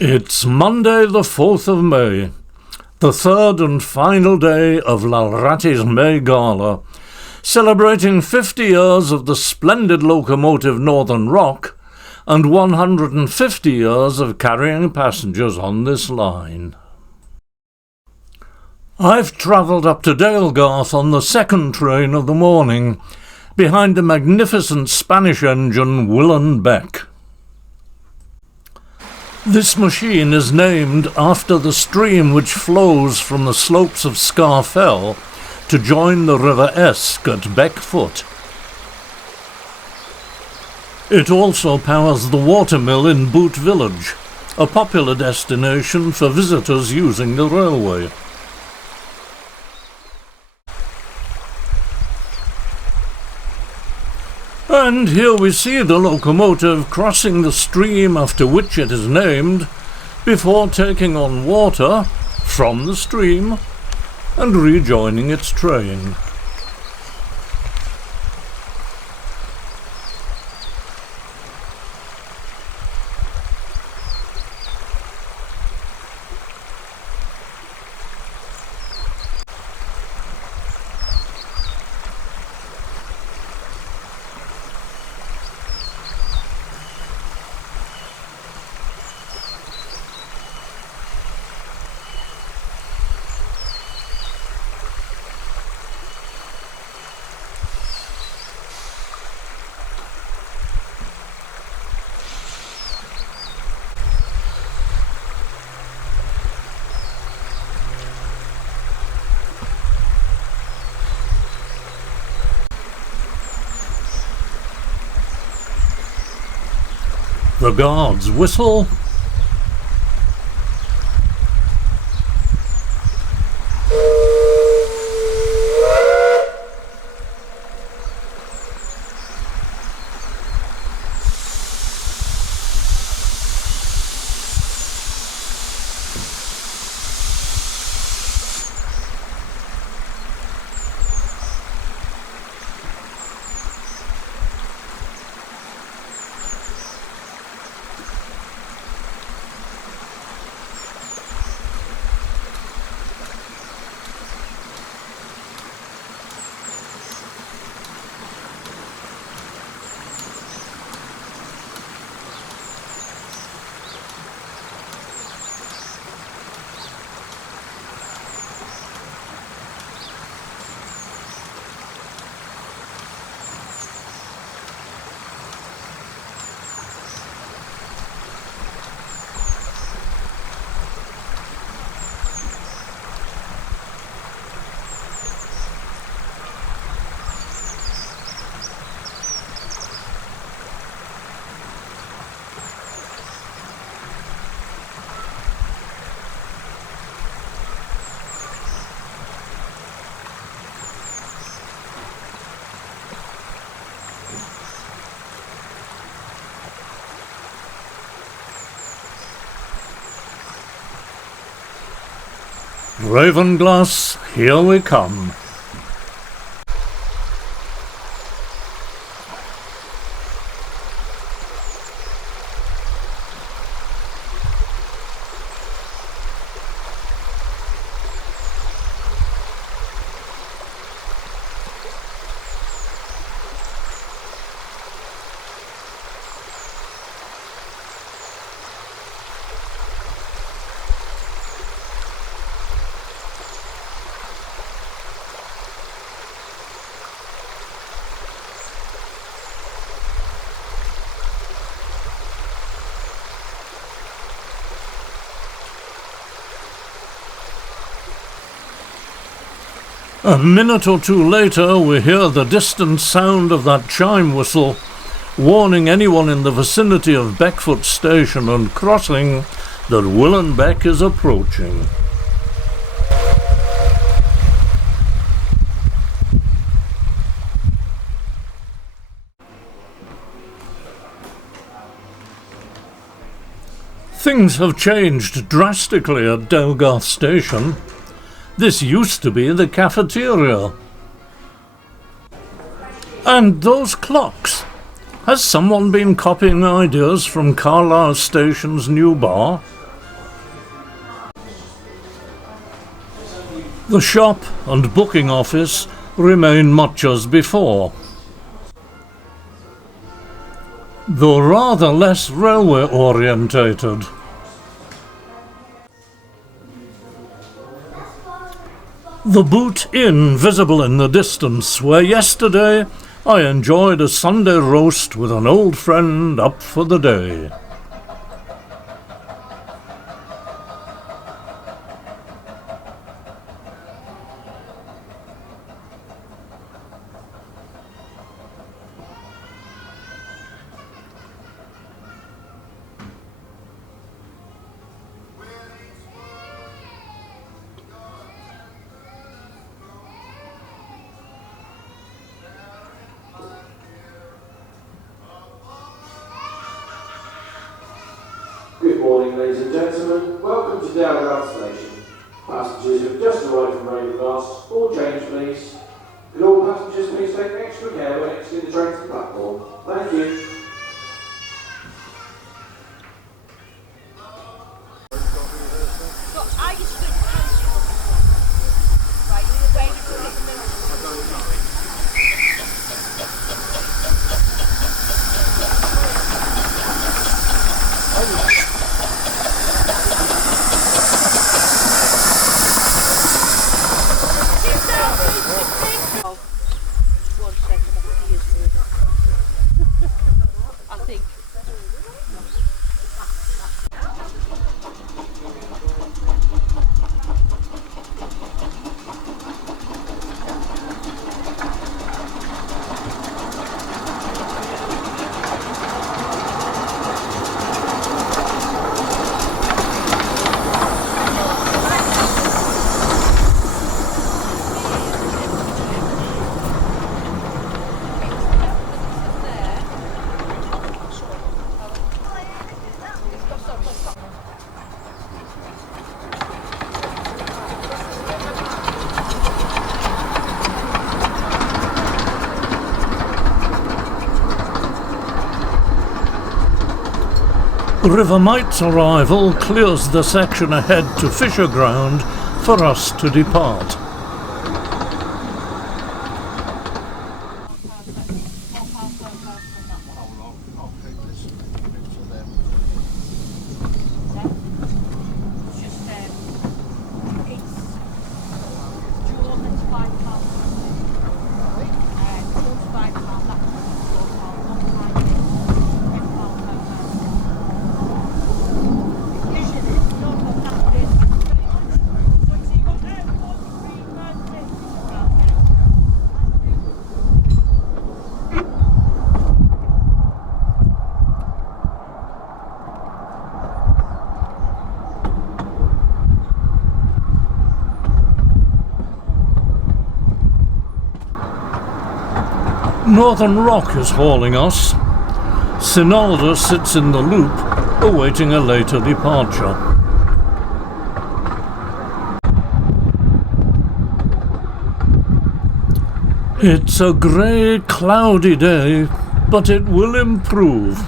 It's Monday the 4th of May, the third and final day of Ratty's May Gala, celebrating 50 years of the splendid locomotive Northern Rock and 150 years of carrying passengers on this line. I've travelled up to Dalegarth on the second train of the morning, behind a magnificent Spanish engine Will & Beck. This machine is named after the stream which flows from the slopes of Fell to join the River Esk at Beckfoot. It also powers the watermill in Boot Village, a popular destination for visitors using the railway. And here we see the locomotive crossing the stream after which it is named, before taking on water from the stream and rejoining its train. The guards whistle, Ravenglass, here we come. A minute or two later we hear the distant sound of that chime whistle, warning anyone in the vicinity of Beckfoot Station and crossing that Will & Beck is approaching. Things have changed drastically at Dalegarth Station. This used to be the cafeteria. And those clocks. Has someone been copying ideas from Carlisle Station's new bar? The shop and booking office remain much as before, though rather less railway orientated. The Boot Inn visible in the distance, where yesterday I enjoyed a Sunday roast with an old friend up for the day. Good morning, ladies and gentlemen. Welcome to Dalegarth Station. Passengers have just arrived from Ravenglass. All change, please. Could all passengers please take extra care when exiting the train to the platform? Thank you. River Mite's arrival clears the section ahead to Fisher Ground for us to depart. Northern Rock is hauling us. Sinalda sits in the loop, awaiting a later departure. It's a grey, cloudy day, but it will improve.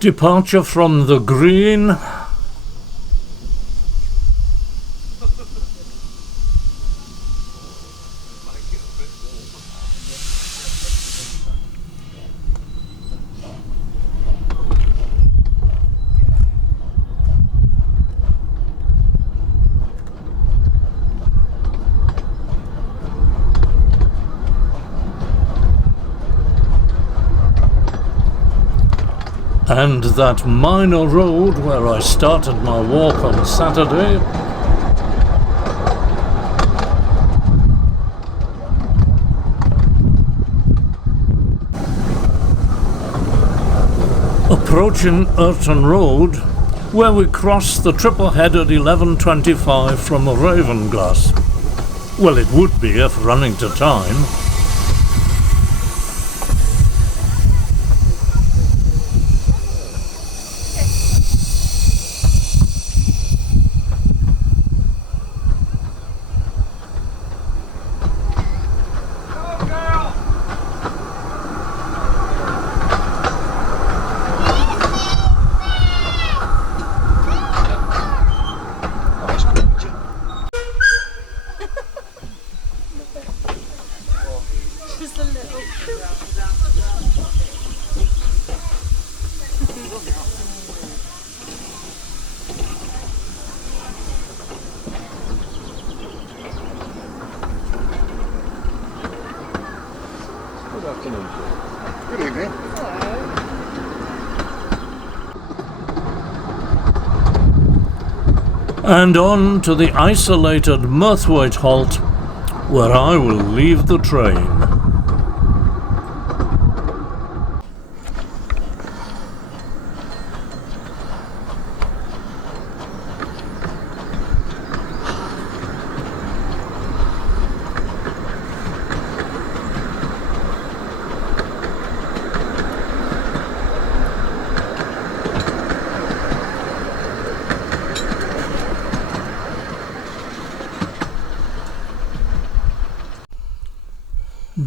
Departure from the Green. And that minor road where I started my walk on Saturday approaching Urton Road, where we crossed the triple-headed 1125 from Ravenglass. Well, it would be if running to time. Good evening. And on to the isolated Murthwaite halt, where I will leave the train.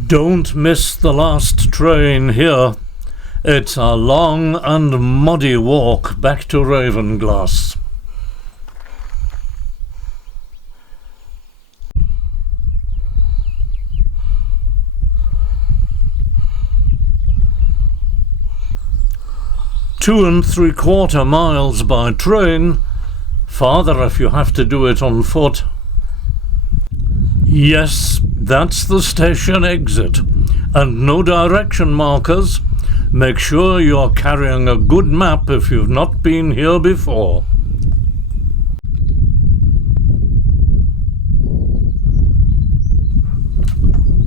Don't miss the last train here. It's a long and muddy walk back to Ravenglass. Two and 3/4 miles by train, farther if you have to do it on foot. Yes, that's the station exit, and no direction markers. Make sure you're carrying a good map if you've not been here before.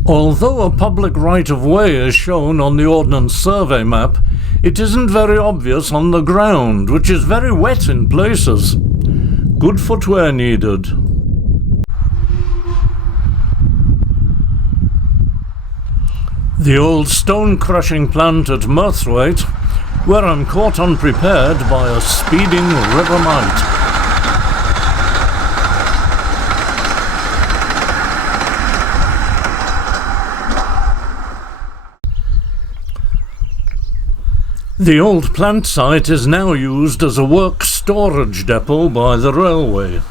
Although a public right-of-way is shown on the Ordnance Survey map, it isn't very obvious on the ground, which is very wet in places. Good footwear needed. The old stone-crushing plant at Murthwaite, where I'm caught unprepared by a speeding river mite. The old plant site is now used as a work storage depot by the railway.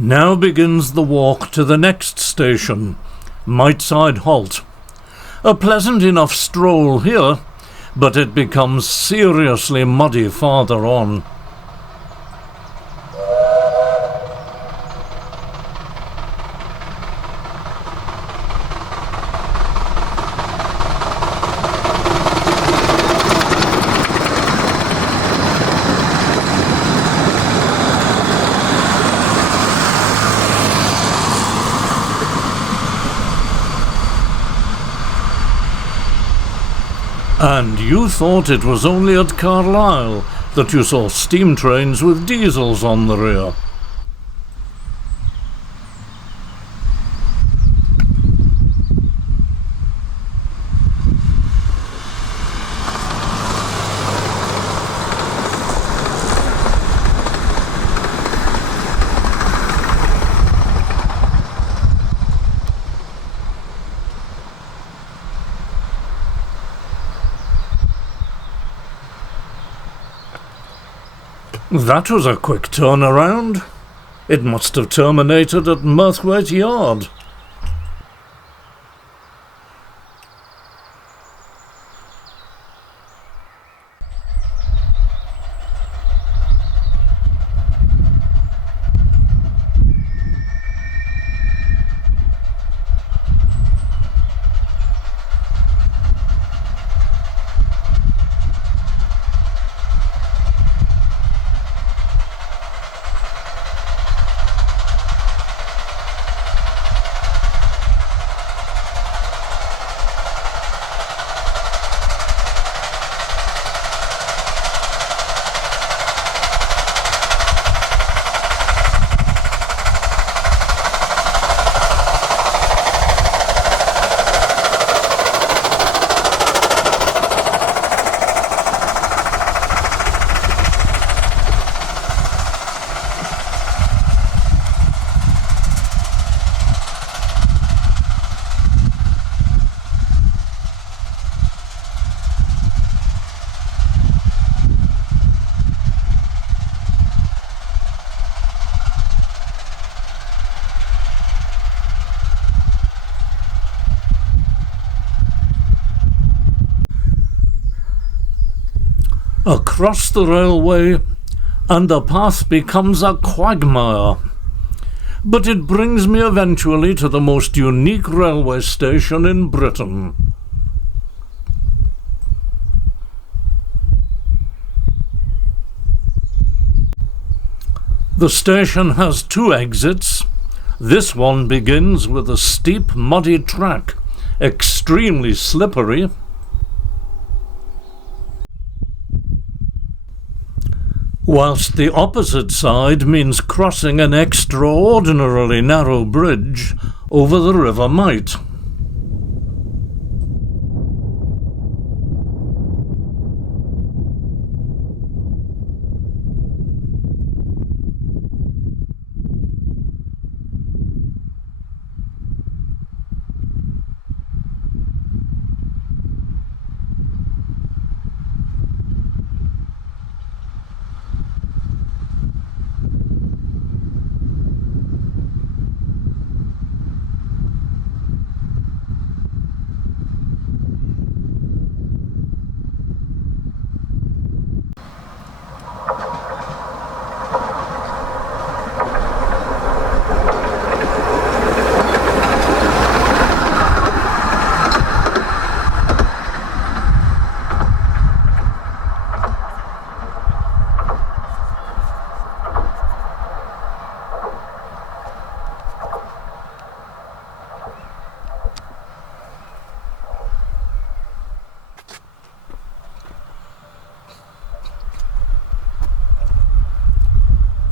Now begins the walk to the next station, Miteside Halt. A pleasant enough stroll here, but it becomes seriously muddy farther on. And you thought it was only at Carlisle that you saw steam trains with diesels on the rear. That was a quick turnaround. It must have terminated at Murthwaite Yard. Across the railway, and the path becomes a quagmire. But it brings me eventually to the most unique railway station in Britain. The station has two exits. This one begins with a steep, muddy track, extremely slippery. Whilst the opposite side means crossing an extraordinarily narrow bridge over the River Mite.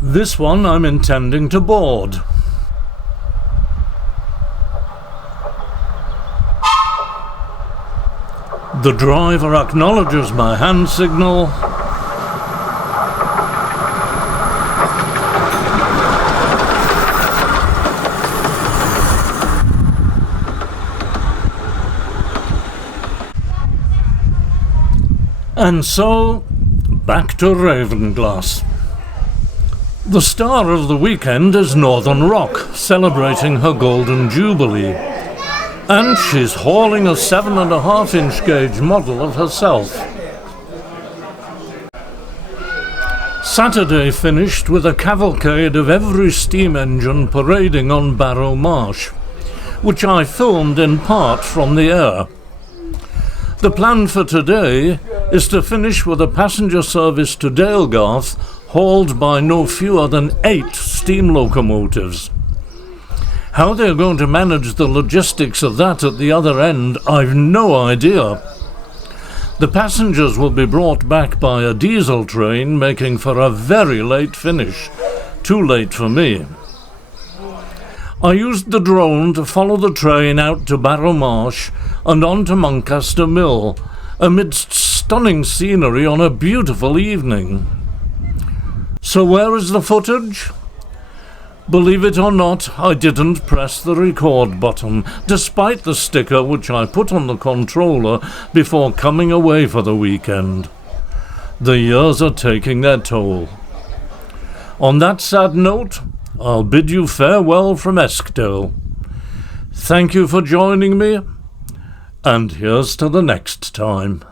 This one I'm intending to board. The driver acknowledges my hand signal. And so, back to Ravenglass. The star of the weekend is Northern Rock, celebrating her Golden Jubilee. And she's hauling a 7.5-inch gauge model of herself. Saturday finished with a cavalcade of every steam engine parading on Barrow Marsh, which I filmed in part from the air. The plan for today is to finish with a passenger service to Dalegarth hauled by no fewer than 8 steam locomotives. How they're going to manage the logistics of that at the other end, I've no idea. The passengers will be brought back by a diesel train, making for a very late finish. Too late for me. I used the drone to follow the train out to Barrow Marsh and on to Muncaster Mill, amidst stunning scenery on a beautiful evening. So where is the footage? Believe it or not, I didn't press the record button, despite the sticker which I put on the controller before coming away for the weekend. The years are taking their toll. On that sad note, I'll bid you farewell from Eskdale. Thank you for joining me, and here's to the next time.